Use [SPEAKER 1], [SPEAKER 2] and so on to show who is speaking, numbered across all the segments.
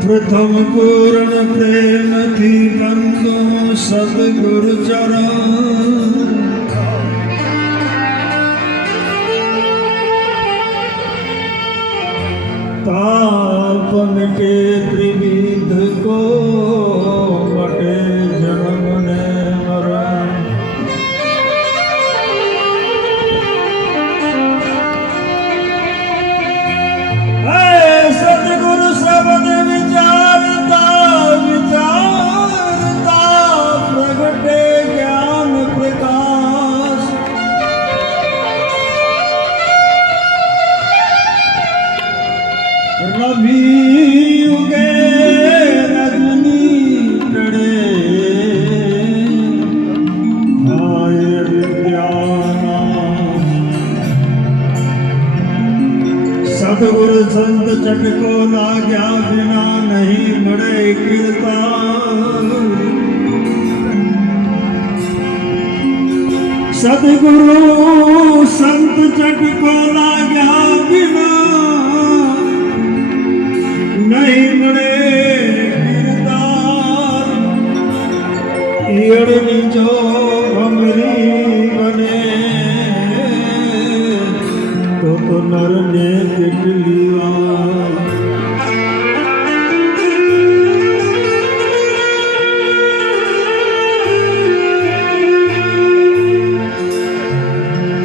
[SPEAKER 1] પ્રથમ પૂર્ણ પ્રેમથી રંગો સદગુરુ ચરણ તાપ મિટે ત્રિવિધ કો રવિ ઉગે રજની પડે હાય વિદ્યાના સદગુરુ સંત ચટકો લાગ્યા વિના નહીં મળે કીર્તા સદગુરુ સંત ચટકો લાગ્યા ઈયળની જો ભમરી બને. તો તો નરને કેટલી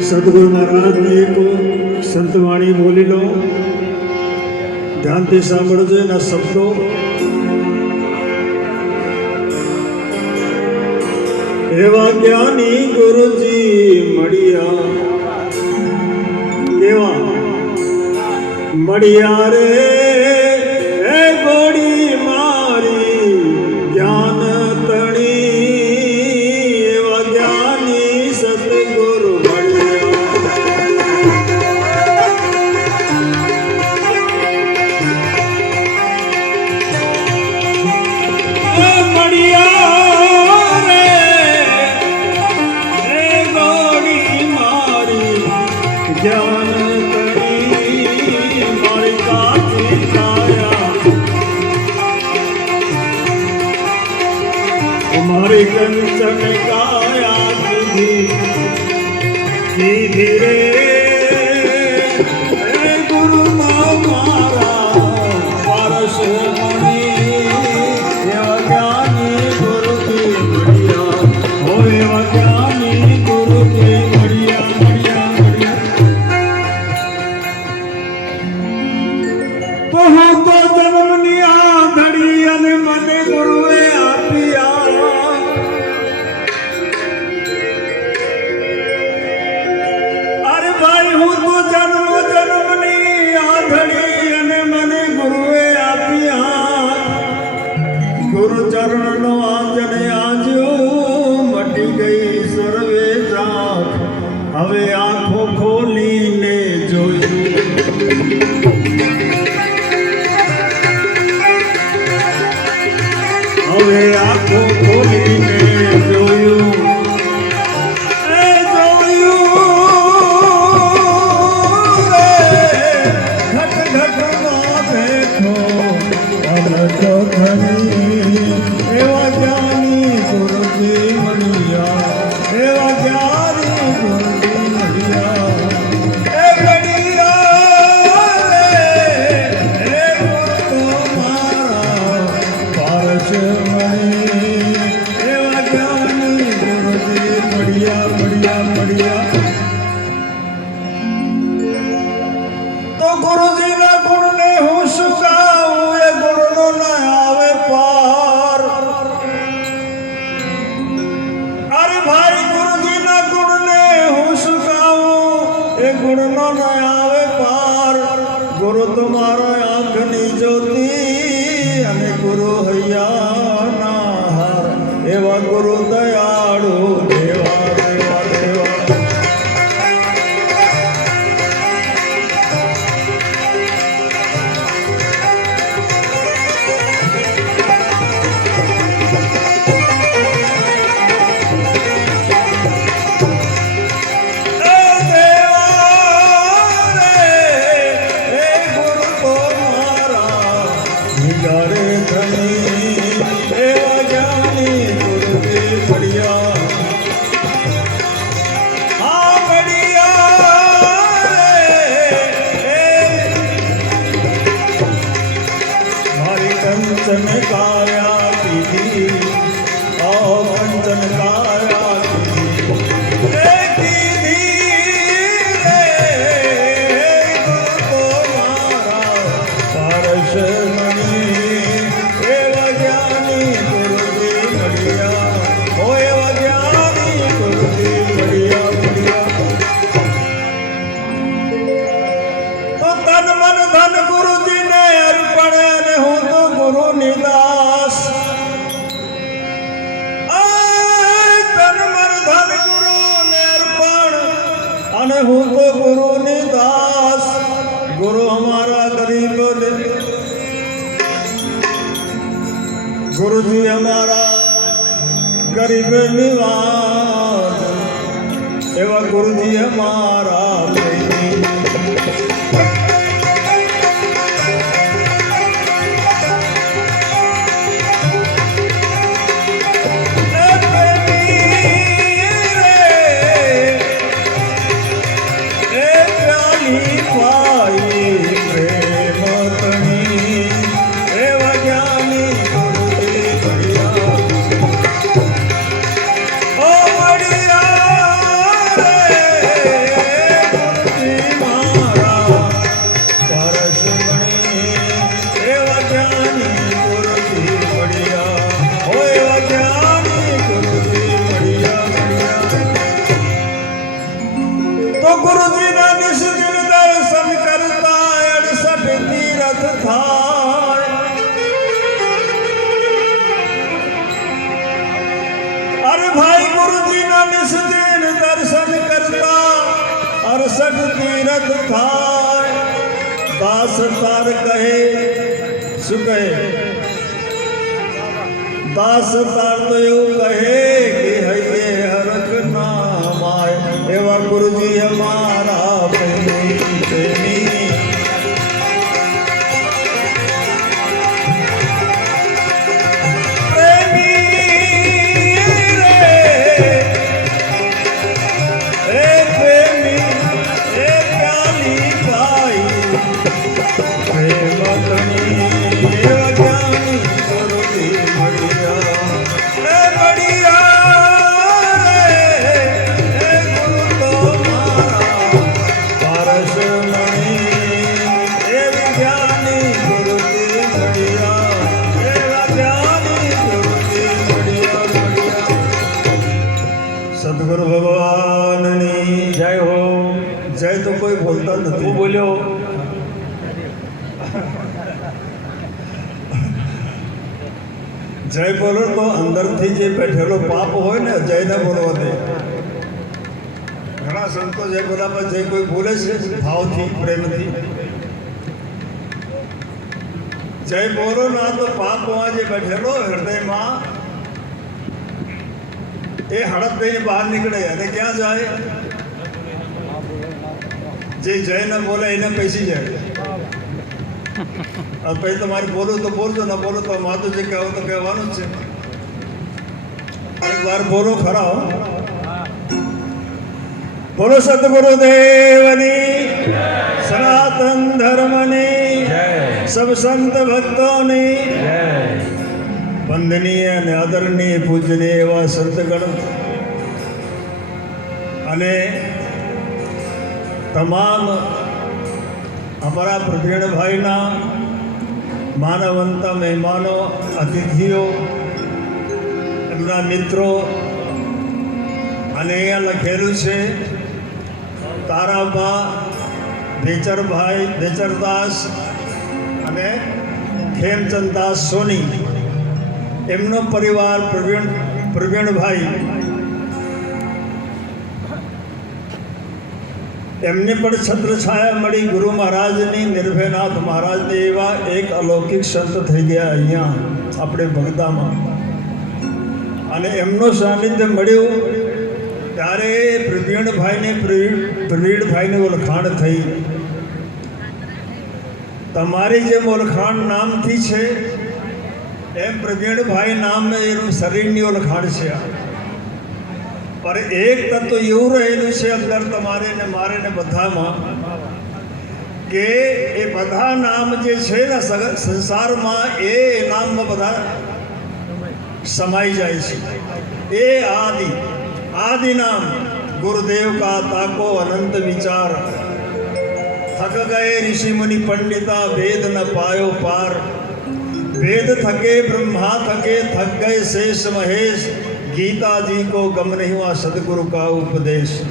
[SPEAKER 1] સદગુરુ મહારાજને એક સંતવાણી બોલી લો. ધ્યાનથી સાંભળજો એના શબ્દો. એવા જ્ઞાની ગુરુજી મળ્યા. કેવા મળ્યા રે. જન ચમકાયા સુધી ધીરે તો હું તો જન્મની આ ધડી અને મને ગુરુ એવા જ્ઞાની સુરજી ಗುರುದ નિવાસ એવા ગુરુજી અમારા દાસ તાર કહે, શું કહે? બા તાર તો એવું કહે કે હૈયે હરખ ના માય એવા ગુરુજી અમારા અંદરથી જે બેઠેલો પાપ હોય ને જય ને બોલવા દે ઘણા સંતો જય બોલામાં જે જય કોઈ બોલે છે ભાવથી પ્રેમથી. જય બોલો ના તો પાપમાં જે બેઠેલો હૃદયમાં એ હડપ દઈને બહાર નીકળે અને ક્યાં જાય? જે જય ન બોલે એને પૈસી જાય. પછી તમારે બોલો તો બોલજો ના બોલો તો જે કહેવું તો કહેવાનું જ છે. એક વાર બોલો ખરા બોલો સદગુરુ દેવની સનાતન ધર્મની સબ સંત ભક્તોની વંદનીય અને આદરણીય પૂજનીય એવા સંતગણ. અને તમામ અમારા પ્રવીણભાઈના માનવંતા મહેમાનો અતિથિઓ એમના મિત્રો, અને અહીંયા લખેલું છે, તારાબા બેચરભાઈ બેચરદાસ અને ખેમચંદદાસ સોની. એમનો પરિવાર પ્રવીણ, પ્રવીણભાઈ. એમને પણ છત્રછાયા મળી ગુરુ મહારાજની, નિર્ભયનાથ મહારાજ એવા એક અલૌકિક સંત થઈ ગયા અહીંયા, આપણે બગદામાં અને એમનું સાનિધ્ય મળ્યું ત્યારે પ્રવીણભાઈને પ્રવીણભાઈને ઓળખાણ થઈ તમારી જેમ ઓળખાણ નામથી છે, એમ પ્રવીણભાઈ નામ એનું શરીરની ઓળખાણ છે. પણ એક તત્વ એવું રહેલું છે અંદર તમારે ને મારે ને બધામાં કે એ બધા નામ જે છે ને સંસારમાં એ નામમાં બધા સમાઈ જાય છે. એ આદિ આદિનામ ગુરુદેવ કા તાકો અનંત વિચાર. થક ગયે ઋષિ મુનિ પંડિતા, ભેદ ન પાયો પાર. ભેદ થકે બ્રહ્મા થકે થક ગયે શેષ મહેશ. ગીતાજી કો ગમ નહીં આ સદગુરુ કા ઉપદેશ.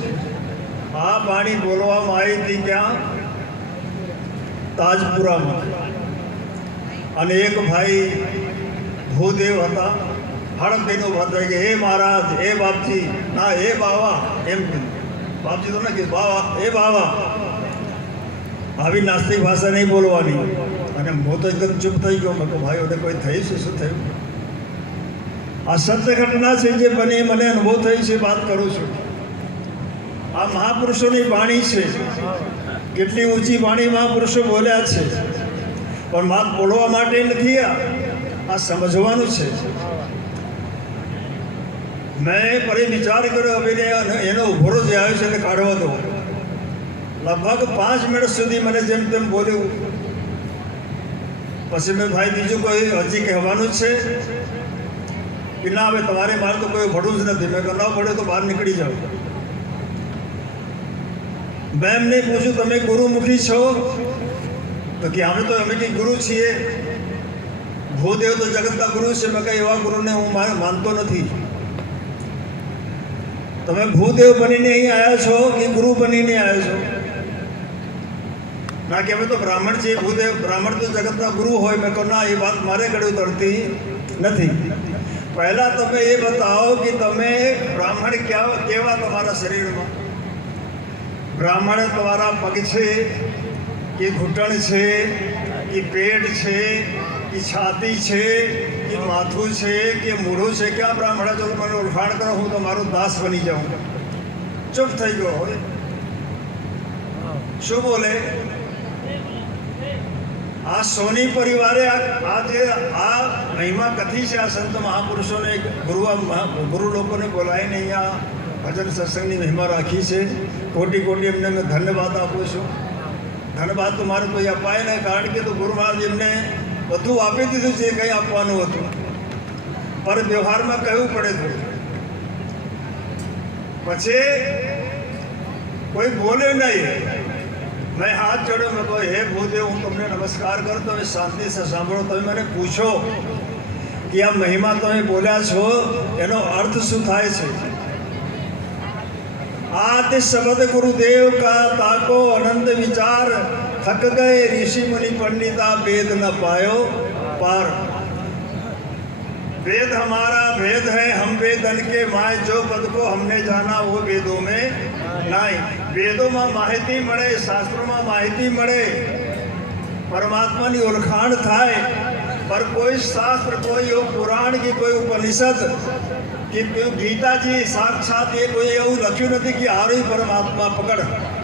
[SPEAKER 1] આ પાણી બોલવામાં આવી હતી ક્યાં? તાજપુરામાં. અને એક ભાઈ ભૂદેવ હતા. હડકીનો વાત થઈ કે, હે મહારાજ, હે બાપજી ના હે બાવા. એમ બાપજી તો ના કે, બાવા, હે બાવા. આવી નાસ્તિક ભાષા નહીં બોલવાની. અને હું તો એકદમ ચૂપ થઈ ગયો. મેં ભાઈ ઓને કોઈ થયું છે? શું થયું? આ સત્ય ઘટના છે જે બની, મને અનુભવ થઈ છે, વાત કરું છું. આ મહાપુરુષોની વાણી છે. કેટલી ઊંચી વાણી મહાપુરુષો બોલ્યા છે. પણ વાત બોલવા માટે નથી આ સમજવાનું છે. મેં ફરી વિચાર કર્યો હવે એને- ઉભરો જે આવ્યો છે એને કાઢવા દો લગભગ પાંચ મિનિટ સુધી મને જેમ તેમ બોલ્યું. પછી મેં ભાઈ બીજું કોઈ હજી કહેવાનું જ છે કે ના, હવે તમારે મારે તો કોઈ ભળવું જ નથી. મેં કહ્યું પડે તો બહાર નીકળી જાઓ. મેં એમને પૂછ્યું, તમે ગુરુમુખી છો? તો કે, અમે તો, અમે કંઈ ગુરુ છીએ. ભૂદેવ તો જગતના ગુરુ છે. મેં કંઈ એવા ગુરુને હું મા- માનતો નથી. તમે ભૂદેવ બનીને અહીં આવ્યા છો કે ગુરુ બનીને આવ્યા છો? ના, કે અમે તો બ્રાહ્મણ છીએ, ભૂદેવ, બ્રાહ્મણ તો જગતના ગુરુ હોય. મેં કહું ના, એ વાત મારે કડ્યું તરતી નથી. પહેલાં તમે એ બતાવો કે તમે બ્રાહ્મણ ક્યાં, કેવા તમારા શરીરમાં? બ્રાહ્મણ તમારા પગ છે, કે ઘૂંટણ છે, કે પેટ છે કે છાતી છે, કે માથું છે, કે મોઢું છે ક્યાં બ્રાહ્મણ જો મને ઓળખાણ કરો, હું તમારો દાસ બની જાઉં. ચૂપ થઈ ગયો હોય. શું બોલે? આ સોની પરિવારે આ આ જે આ મહિમા કથી છે? આ સંત મહાપુરુષોને ગુરુ ગુરુ લોકોને બોલાવીને અહીંયા ભજન સત્સંગની મહિમા રાખી છે. કોટી કોટી એમને મેં ધન્યવાદ આપું છું. ધન્યવાદ તો મારે કોઈ અપાય ને કારણ કે તો ગુરુ મહારાજ એમને બધું આપી દીધું છે કંઈ આપવાનું હતું. પર વ્યવહારમાં કહેવું પડે છે. પછી કોઈ બોલે નહીં. મેં હાથ ચડ્યો મેં કહ્યું, હે ભૂદેવ, હું તમને નમસ્કાર કરું, તમે શાંતિ સે, સાંભળો. તમે મને પૂછો કે આ મહિમા તમે બોલ્યા છો, એનો અર્થ શું થાય છે? આ તે શબ્દ ગુરુદેવ કા તાકો અનંત વિચાર થક ગયે ઋષિ મુનિ પંડિતા ભેદ ન પાયો પાર वेद हमारा वेद है, हम वेदन के माए जो पद को हमने जाना वो वेदों में नाई। વેદોમાં માહિતી મળે શાસ્ત્રોમાં માહિતી મળે પરમાત્માની ઓળખાણ થાય પર કોઈ શાસ્ત્ર કોઈ એવું પુરાણ કે કોઈ ઉપનિષદ કે કોઈ ગીતાજી સાક્ષાત એ કોઈ એવું લખ્યું નથી કે આરોય પરમાત્મા પકડ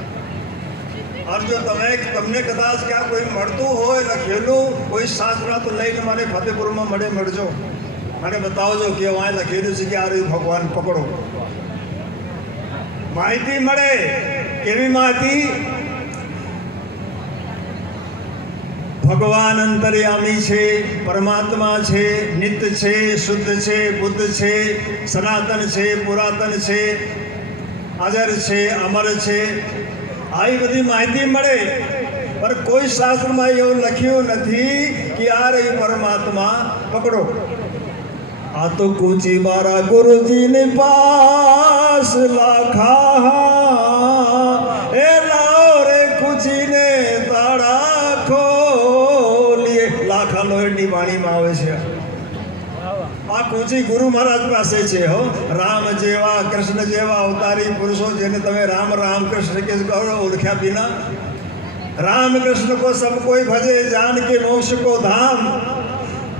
[SPEAKER 1] અને જો તમે, તમને કદાચ ક્યાં કોઈ મળતું હોય લખેલું કોઈ શાસ્ત્ર તો લઈને મને ફતેપુરમાં મળે, મળજો. મને બતાવજો કે વાંય લખેલું છે કે આ રહ્યું, ભગવાન પકડો. માહિતી મળે કેવી માહિતી? ભગવાન અંતર્યામી છે, પરમાત્મા છે, નિત્ય છે, શુદ્ધ છે, બુદ્ધ છે, સનાતન છે, પુરાતન છે અજર છે, અમર છે આવી બધી માહિતી મળે. પણ કોઈ શાસ્ત્રમાં એવું લખ્યું નથી કે આ રહી પરમાત્મા. પકડો. આ તો કુચી મારા ગુરુજીની પાસ લાખા. એ લાઓ રે કૂચીને તાળા ખોલીએ. લાખા લોહીની વાણીમાં આવે છે. આ કૂચી ગુરુ મહારાજ પાસે છે હો રામ જેવા કૃષ્ણ જેવા અવતારી પુરુષો જેને તમે રામ રામ કૃષ્ણ કે કહો ઓળખ્યા બિના राम कृष्ण को सब कोई भजे जान के मोक्ष को धाम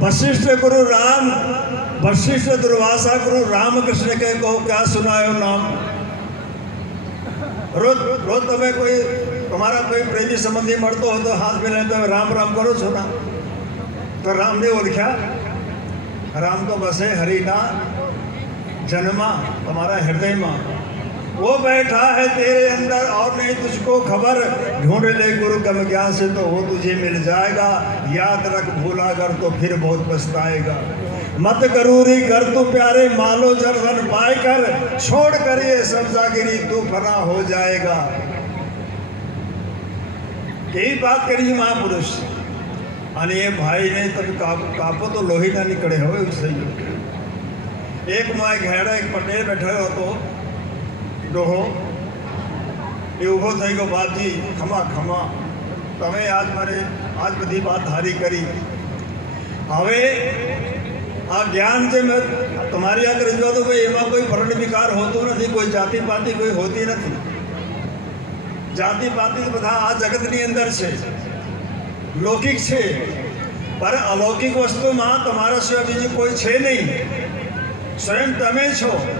[SPEAKER 1] वशिष्ठ गुरु राम वशिष्ठ दुर्वासा गुरु राम कृष्ण के को क्या सुनायो नाम રોજ રોજ તમે કોઈ તમારા કોઈ પ્રેમી સંબંધી મળતો હોય તો હાથ મિલાવીને તમે રામ રામ કરો છો ના તો રામને ઓળખ્યા રામ તો બસે હરિના જન્મમાં તમારા હૃદયમાં वो बैठा है तेरे अंदर और नहीं तुझको खबर ढूंढ ले गुरु गम ज्ञान से तो वो तुझे मिल जाएगा याद रख भूला कर तो फिर बहुत पछताएगा मत करूरी कर तू प्यारे मालो जरधन पाए कर छोड़ कर ये सब जागिरी तू फना हो जाएगा કેવી વાત કરી મહાપુરુષ અને એ ભાઈને તમે કાપ- કાપો તો લોહી ના નીકળે, હવે એવું થઈ ગયું. એક માં હેડા એક પટેલ બેઠેલો હતો, ડોહો. એ ઊભો થઈ ગયો, બાપજી, ખમા ખમા. તમે આજ મારે, આજ બધી વાત હારી કરી. હવે આ જ્ઞાન જે મેં તમારી આગળ રજૂઆતો ભાઈ એમાં કોઈ વર્ણ વિકાર હોતો નથી, કોઈ જાતિ પાતિ કોઈ હોતી નથી. જાતિ પાતિ બધા આ જગતની અંદર છે. લૌકિક છે. પર અલૌકિક વસ્તુમાં તમારા સિવાય બીજું કોઈ છે નહીં. સ્વયં તમે છો.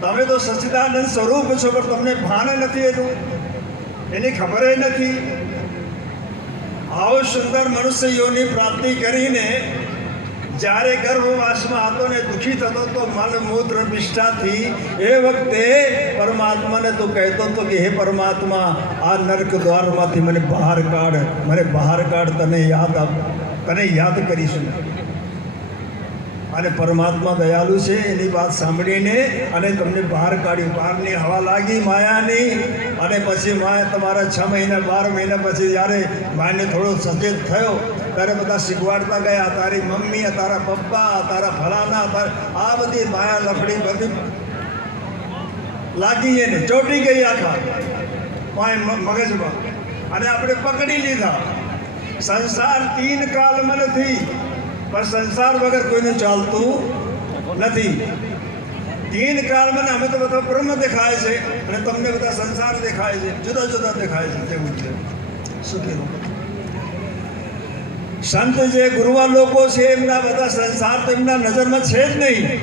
[SPEAKER 1] તમે તો સચિદાનંદ સ્વરૂપ છો, પણ તમને ભાન નથી એનું. એની ખબર નથી. આવો સુંદર મનુષ્ય યોની પ્રાપ્તિ કરીને જ્યારે ગર્ભવાસમાં હતો ને દુઃખી થતો તો મન મૂત્ર નિષ્ઠાથી એ વખતે પરમાત્માને તો કહેતો હતો કે, હે પરમાત્મા, આ નર્ક દ્વારમાંથી મને બહાર કાઢ. મને બહાર કાઢ, તને યાદ આપ, તને યાદ કરીશું. અને પરમાત્મા દયાળુ છે, એની વાત સાંભળીને અને તમને બહાર કાઢ્યું. બહારની હવા લાગી માયાની અને પછી માયા તમારા છ મહિના, બાર મહિના પછી જ્યારે માયને થોડો સચેત થયો ત્યારે બધા શીખવાડતા ગયા, તારી મમ્મી, તારા પપ્પા, તારા ફલાના તારા આ બધી માયા લફડી બધી લાગી એને, ચોટી ગઈ આખા. પાય મગજમાં. અને આપણે પકડી લીધા. સંસાર તીન કાલમાં નથી, પણ સંસાર વગર કોઈને ચાલતું નથી. તીન કાળમાં અમે તો બધા બ્રહ્મ દેખાય છે, અને તમને બધા સંસાર દેખાય છે, જુદા જુદા દેખાય છે તેવું છે. શું કહેવું? સંત જે ગુરુવા લોકો છે, એમના બધા સંસાર એમના નજરમાં છે જ નહીં.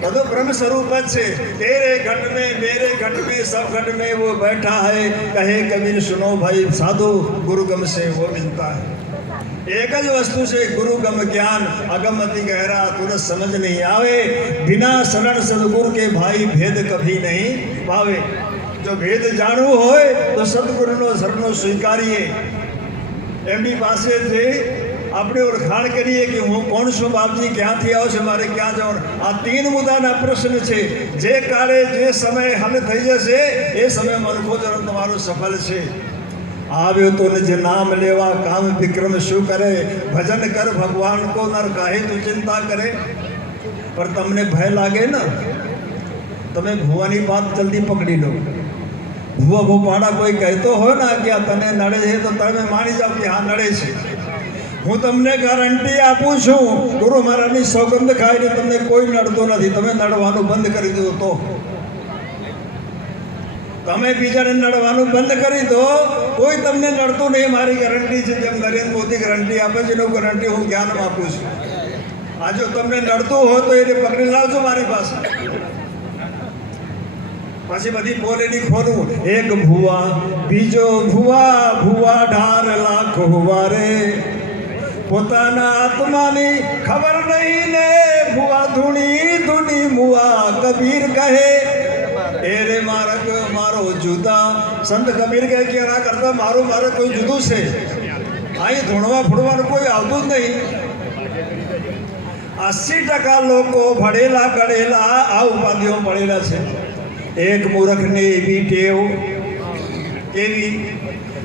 [SPEAKER 1] બધું બ્રહ્મ સ્વરૂપ જ છે. તેરે ઘટ મે મેરે ઘટ મેં સબ ઘટ મે વો બેઠા હૈ. કહે કબીર, સુનો ભાઈ, સાધુ ગુરુ ગમ સે વો મિલતા હૈ. એક જ વસ્તુ છે ગુરુ ગમ જ્ઞાન અગમતિ ગહેરા તુરત સમજ નહીં આવે. બિના શરણ સદગુરુ કે ભાઈ ભેદ કભી નહીં ભાવે. જો ભેદ જાણવું હોય, તો સદગુરુનો શરણો સ્વીકારીએ. એમની પાસેથી આપણે ઓળખાણ કરીએ કે હું કોણ છું, બાપજી, ક્યાંથી આવું છે, મારે ક્યાં જવાનું? આ તીન મુદ્દાના પ્રશ્ન છે. જે કાળે જે સમય હલ થઈ જશે, એ સમય મનખો જન્મ તમારો સફળ છે. આવ્યો તો જે નામ લેવા, કામ વિક્રમ શું કરે? ભજન કર, ભગવાન કો નર કાહે તું ચિંતા કરે? પણ તમને ભય લાગે ને? તમે ભુવાની વાત જલ્દી પકડી લો. ભૂવા ભોપાડા કોઈ કહેતો હોય ને કે તને નડે છે તો તમે માની જાઓ કે હા નડે છે. હું તમને ગારંટી આપું છું, ગુરુ મહારાજની સોગંધ ખાઈને તમને કોઈ નડતો નથી. તમે નડવાનું બંધ કરી દો તો. તમે બીજાને નડવાનું બંધ કરી દો, કોઈ તમને નડતું નહીં. મારી ગેરંટી છે જેમ નરેન્દ્ર મોદી ગેરંટી આપે છે એનું ગેરંટી હું જ્ઞાન આપું છું. આ જો તમને નડતું હોય તો એને પકડી લાવજો મારી પાસે. પછી બધી બોલેની ખોલું. એક ભુવા, બીજો ભુવા ભુવા ઢાર લાખ હુવા રે. પોતાના આત્માની ખબર નહીં ને ભુવા ધૂણી ધૂણી મુવા કબીર કહે. એ રે મારક, મારો જુદા. સંત કબીર કહે કે એના કરતાં મારું મારે કોઈ જુદું છે. અહીં ધૂણવા ફૂડવાનું કોઈ આવતું જ નહીં. અસી ટકા લોકો ભણેલા, ગણેલા આ ઉપાધિઓ મળેલા છે. એક મૂર્ખને એવી ટેવ. એવી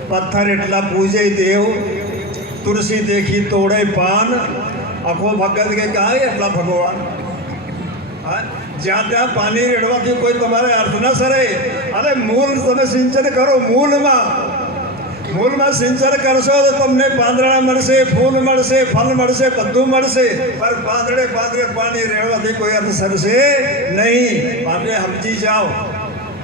[SPEAKER 1] પથ્થર એટલા પૂજે દેવ. તુલસી દેખી તોડે પાન. આખો ભગત કે કાંઈ એટલા ભગવાન. જ્યાં ત્યાં પાણી રેડવાથી કોઈ તમારે અર્થ ન સરે. અરે મૂળ તમે સિંચન કરો, મૂળમાં. મૂળમાં સિંચન કરશો તો તમને પાંદડા મળશે ફૂલ મળશે ફલ મળશે બધું મળશે. પણ પાંદડે પાંદડે પાણી રેડવાથી કોઈ અર્થ સરશે નહીં. માટે સમજી જાઓ.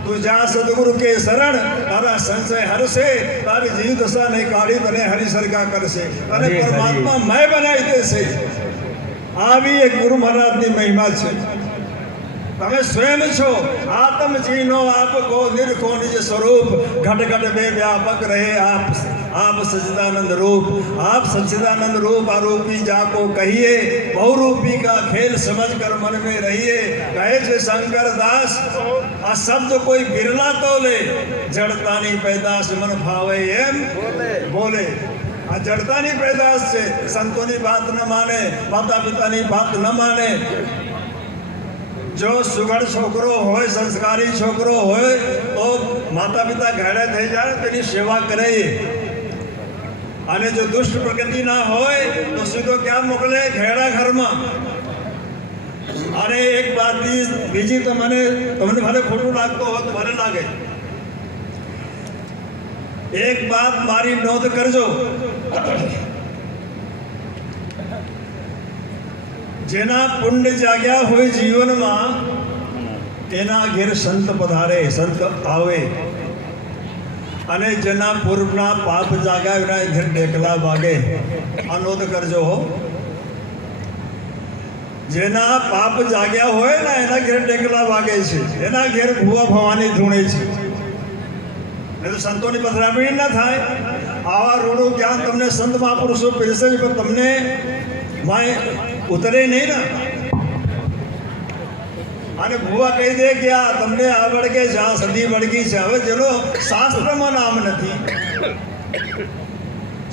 [SPEAKER 1] તું જા સદગુરુ કે શરણ તારા સંશય હરશે તારી જીવ દશાને કાઢી તને હરિસરગા કરશે. અને. પરમાત્મા મય બનાવી દેશે. આવી એક ગુરુ મહારાજની મહિમા છે. तमे स्वयं छो आत्म આત્મજીનો आप को निरखो निज स्वरूप घट घट में व्यापक रहे आप सचिदानंद रूप आप सच्चिदानंद रूप आरोपी जाको कहिए बहुरूपी का खेल समझ कर मन में रहिए कहे जे शंकर दास आ शब्द कोई बिरला तो ले जड़ता नहीं पैदाश मन भावे एम बोले આ से પેદાશ છે. बात न माने माता पिता પિતાની बात न माने જો સુગડ છોકરો હોય, સંસ્કારી છોકરો હોય, તો માતા પિતા ઘાડા થઈ જાય, તેની સેવા કરે. અને જો દુષ્ટ પ્રગતિ ના હોય, તો સીધો ક્યાં મોકલે? ઘેડા ઘરમાં. અને એક વાત બીજી તો મને, તમને ભલે ખોટું લાગતો હોય તો ભલે લાગે. એક વાત મારી નોંધ કરજો. જેના પુણ્ય જાગ્યા હોય જીવનમાં એના ઘેર સંત પધારે, સંત આવે. અને જેના પૂર્વના પાપ જાગ્યા, એના ઘેર ડેકલા વાગે અનુરોધ કરજો જેના પાપ જાગ્યા હોય ને, એના ઘેર ડેકલા વાગે છે. એના ઘેર ભૂવા ભવાની ધૂણે છે. એ તો સંતોની પધરામણી ના થાય. આવા રૂડું જ્ઞાન તમને સંત મહાપુરુષો પીરસે પણ તમને માય ઉતરે નહીં ને? અને ભૂવા કહી દે કે આ તમને આ વળગે છે, આ સદી વળગી છે. હવે જેનો શાસ્ત્રમાં નામ નથી,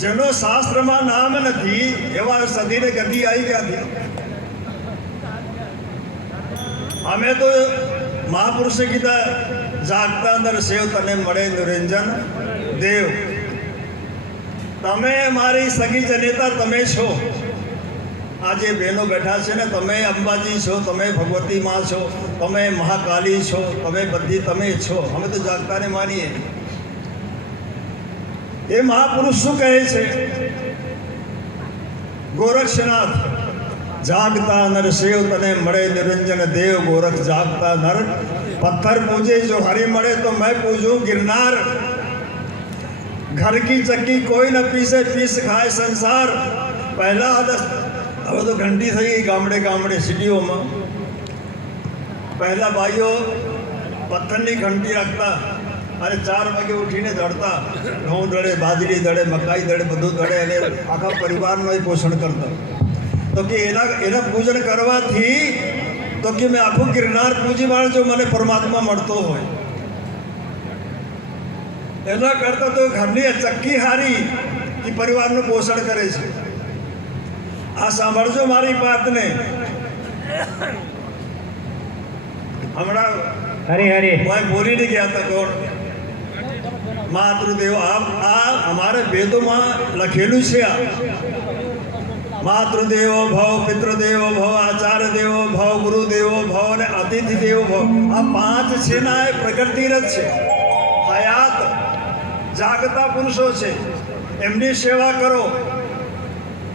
[SPEAKER 1] જેનો શાસ્ત્રમાં નામ નથી, એવા સદીને ગદી આવી ક્યાંથી અમે તો મહાપુરુષે કીધા, જાગતા અંદર સેવ, તને મળે નિરંજન દેવ. તમે મારી સગી જનેતા, તમે છો. આ જે બહેનો બેઠા છે ને, તમે અંબાજી છો, તમે ભગવતી માં છો, તમે મહાકાલી છો, તમે બધી તમે છો. અમે તો જાગતાને માનીએ. એ મહાપુરુષ શું કહે છે? ગોરક્ષનાથ, જાગતા નર શિવ તને મળે નિરંજન દેવ, ગોરખ જાગતા નર પથ્થર પૂજે. જો હરી મળે તો મેં પૂજું ગિરનાર. ઘર કી ચક્કી કોઈ ન પીસે, પીસ ખાય સંસાર. પહેલા હવે તો ઘંટી થઈ ગઈ ગામડે ગામડે, સિટીઓમાં. પહેલા ભાઈઓ પથ્થરની ઘંટી રાખતા અને ચાર વાગે ઉઠીને દળતા ઘઉં દળે બાજરી દળે મકાઈ દળે બધું દળે અને આખા પરિવારનું પોષણ કરતા. તો કે એના એના પૂજન કરવાથી તો કે મેં આખું ગિરનાર પૂજી માણજો મને પરમાત્મા મળતો હોય. એના કરતાં તો ઘરની ચક્કી હારી એ પરિવારનું પોષણ કરે છે. આ સાંભળજો મારી વાતને. હમણાં
[SPEAKER 2] હરી હરે.
[SPEAKER 1] કોઈ બોલી નહીં ગયા હતા કોણ? માતૃદેવ. આ આ અમારે વેદોમાં લખેલું છે આ. માતૃદેવો ભવ પિતૃદેવો ભવ આચાર્ય દેવો ભવ ગુરુદેવો ભવ અને અતિથિ દેવો ભવ. આ પાંચ છે ના એ જ છે. હયાત જાગતા પુરુષો છે. એમની સેવા કરો.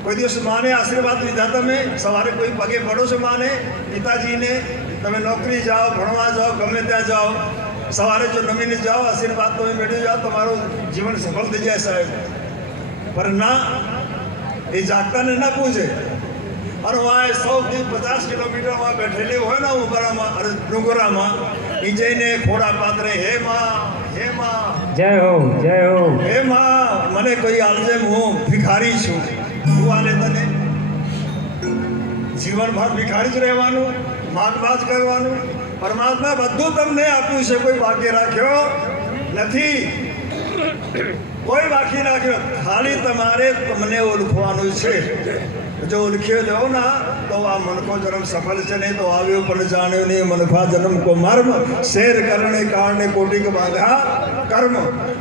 [SPEAKER 1] કોઈ દિવસ માને આશીર્વાદ લીધા તમે સવારે કોઈ પગે પડો છો માને પિતાજીને તમે નોકરી જાઓ ભણવા જાઓ ગમે ત્યાં જાઓ સવારે જો નમીને જાઓ આશીર્વાદ તમે મેળવી જાઓ તમારું જીવન સફળ થઈ જાય સાહેબ. પણ ના એ જાગતાને ના પૂછે અને વાય સૌથી પચાસ કિલોમીટરમાં બેઠેલી હોય ને ઉગરામાં અરે ડુંગરામાં એ જઈને ખોડા પાત્રે હે માં હે માં.
[SPEAKER 2] જય હો જય હો.
[SPEAKER 1] હે માં મને કોઈ આલજે હું ભિખારી છું. આલે તને જીવનભર ભિખારી જ રહેવાનું માગબાજ કરવાનું. પરમાત્મા બધું તમને આપ્યું છે, કોઈ બાકી રાખ્યો નથી. કોઈ બાકી રાખ્યો ખાલી તમારે તમને ઓળખવાનું છે. જો ઓળખ્યો જાઓ ના, તો આ મનકો જન્મ સફળ છે નહીં, તો આવ્યો પણ જાણ્યો નહીં. મનફા જન્મ કો મર્મ, શેર કરણે કારણે કોટિક બાધા કર્મ.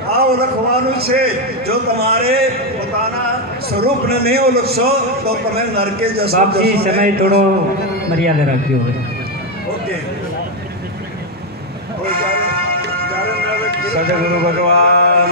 [SPEAKER 1] આ ઓળખવાનું છે. જો તમારે પોતાના સ્વરૂપને નહીં ઓળખશો તો તમે નરકે જશો
[SPEAKER 2] બાપજી સમય થોડો મર્યાદા રાખ્યો હોય
[SPEAKER 1] ઓકે.
[SPEAKER 3] સદગુરુ ભગવાન